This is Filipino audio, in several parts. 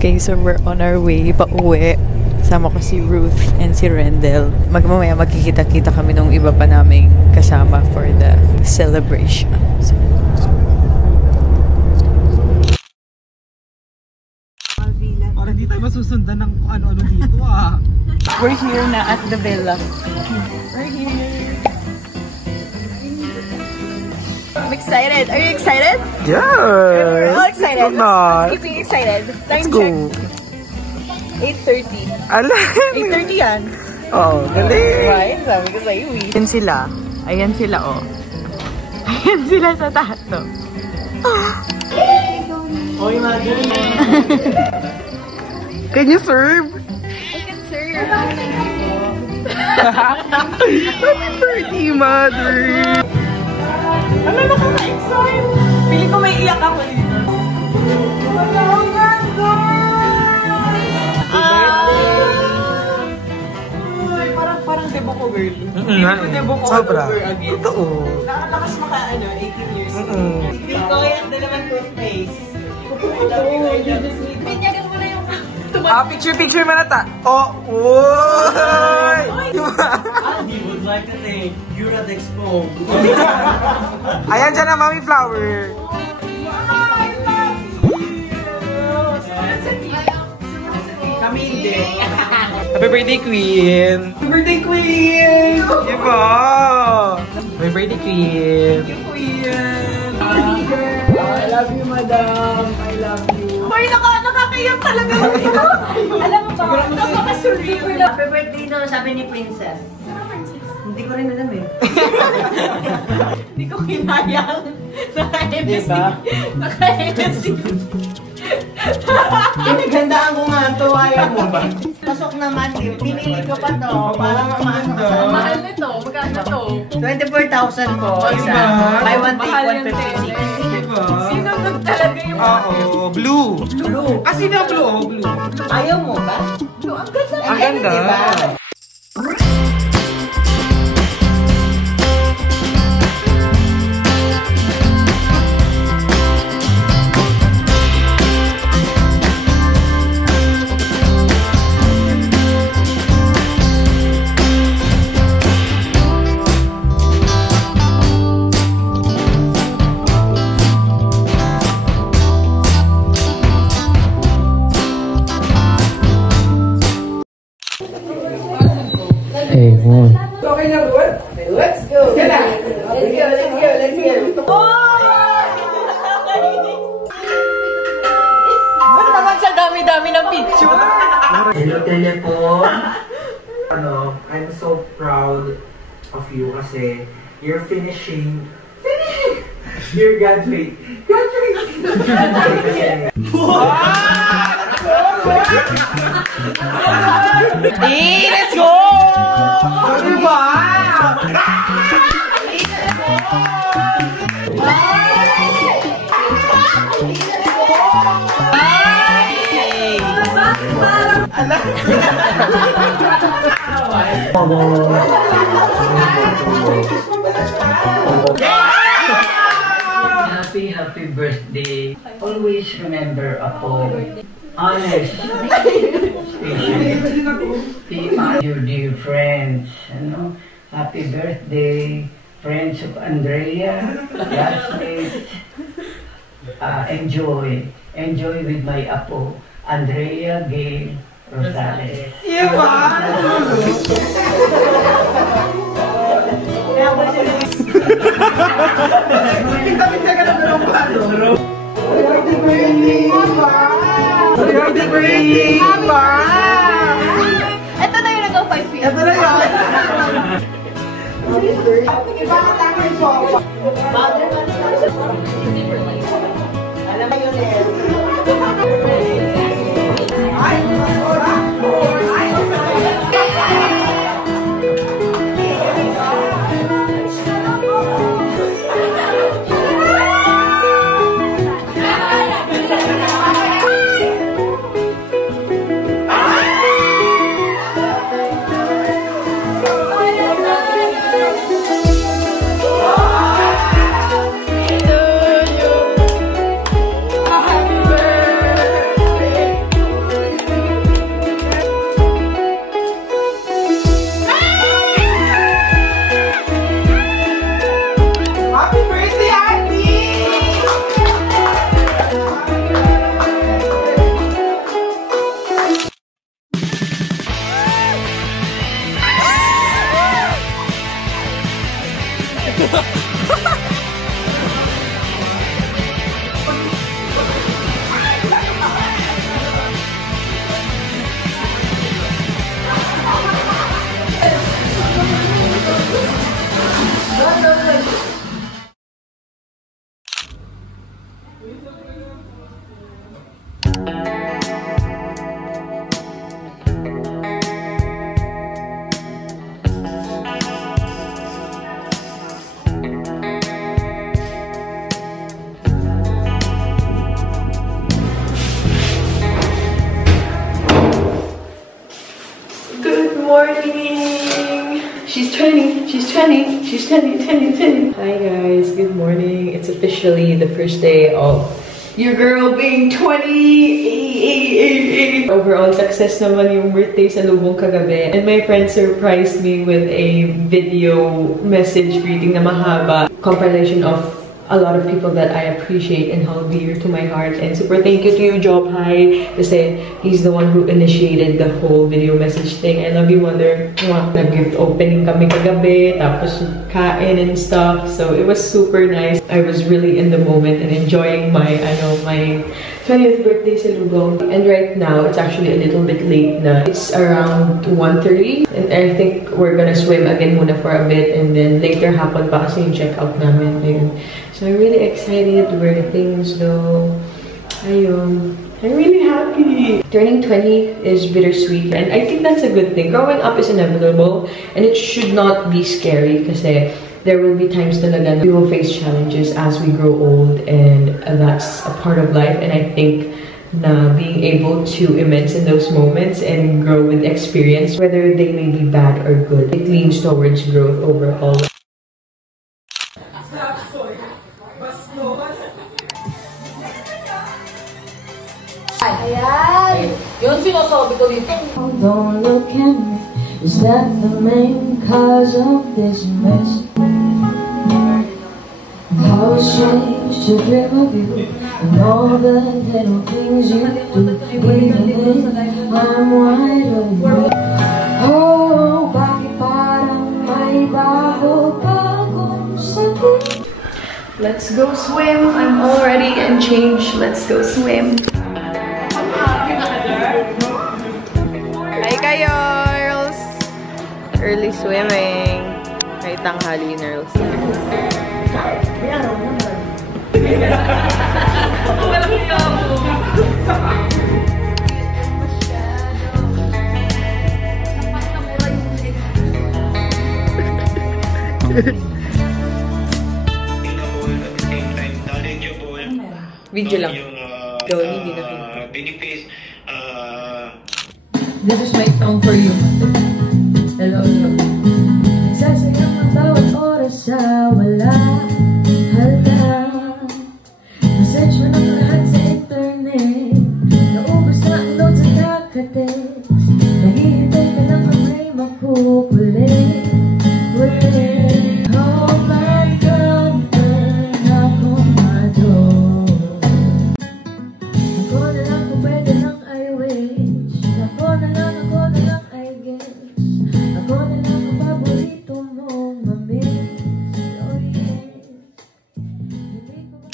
Okay, so we're on our way pa-uwi. Kasama ko si Ruth and si Rendell. Mamaya magkikita-kita kami nung iba pa naming kasama for the celebration. So, parang di tayo masusundan ng ano-ano dito ah. We're here na at the villa. We're here. I'm excited. Are you excited? Yeah. We're all excited. Let's keep being excited. Time check. 8:30. Alam. 8:30 yan. Oo, galing. Right? Sabi ko sa'yo eh. Ayan sila. Ayan sila oh. Ayan sila sa tato. Oy, Madeline. Can you serve? I can serve. Happy birthday, Mother. Ano nakaka-excite? Pili ko may iyak ako dito. Oh my God! Parang debo ko, girl. Debo ko sobra. over again. Totoo. Nakalakas maka 18 years. Hindi ko yan dalawang toothpaste. Binyagan mo na yung Picture mo na ta. Oh, oy! Andy would like to thank Yura Expo. Ayan dyan na, Mami Flower. Kami hindi. Happy birthday, Queen! Happy birthday, Queen! Diba? Happy birthday, Queen! Queen! I love you, madam. I love you. Ay, nakakayak talaga. Alam mo ba? Napaka-surreal. Happy birthday no, sabi ni Princess. Hindi ko rin alam eh. Hindi ko kinayang. Naka-MC. Naka-MC. Pinagandaan ko nga to, ayaw mo ba? Pasok naman, pinili ko pa to para maano ka sa... Mahal nito. Magkano to? 24,000 po isa. Buy one take 156. Diba? Sino doon talaga yung... Oo, blue. Blue. Ah, sino ang blue? Oh, blue. Ayaw mo ba? Ang ganda. Ang ganda. Diba? Let's go! Let's go! Ba't naman sa dami-dami ng picture? Hello, Telepon. I'm so proud of you kasi you're finishing your graduate. Hey, let's go! Diba? Happy birthday. Always remember Apo. Honest. Especially your dear friends. Happy birthday. Friends of Andrea. Classmates. Enjoy with my Apo. Andrea Gail Rosales. Pinta-pinta ka na ng plano. Happy birthday, Happy birthday, Ito na yung nag-5 feet. Ito na yun. Alam mo yun eh. She's 20. Hi guys, good morning. It's officially the first day of your girl being 20. Overall success naman yung birthday sa lubong kagabi. And my friend surprised me with a video message greeting na mahaba. Compilation of a lot of people that I appreciate and hold dear to my heart. And super thank you to you, Job High, kasi he's the one who initiated the whole video message thing. I love you, mother. Nag-gift opening kami kagabi, tapos kain and stuff. So it was super nice. I was really in the moment and enjoying my 20th birthday sa Lugong. And right now, it's actually a little bit late na. It's around 1:30. And I think we're gonna swim again muna for a bit. And then later hapon pa kasi yung check-out namin. Ayun. So I'm really excited where things go. Ayun. I'm really happy. Turning 20 is bittersweet. And I think that's a good thing. Growing up is inevitable. And it should not be scary kasi there will be times talaga na we will face challenges as we grow old. And that's a part of life. And I think na being able to immerse in those moments and grow with experience, whether they may be bad or good, it leans towards growth overall. Ayan! Yun sinasabi ko dito. Don't look at me, is that the main cause of this mess? How strange to dream of you and all the little things you do. Even when I'm wide awake. Oh, bakit parang may may bago bagong sakit. Let's go swim. I'm all ready and changed. Let's go swim. Hi girls! Early swimming. May tanghali girls. Video lang. Don't hindi na. This is my song for you. Hello, hello. Nagsasayang ang bawat oras sa wala hala. Message mo ng lahat sa internet. Naubos na ang notes at kakatext. Naghihintay ka lang ang may makukulit. Oh my God, na kumado. Ako na lang kung pwede lang I wish. Ako na lang I guess. Ako na lang ang paborito mong mamiss. Oh yes. Hindi ko ba...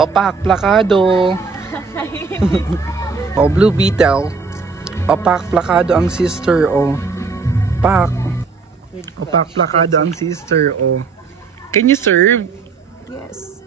Opak Plakado. O Blue Beetle. Opak Plakado ang sister o. Pak. Opak Plakado ang sister o. Can you serve? Yes.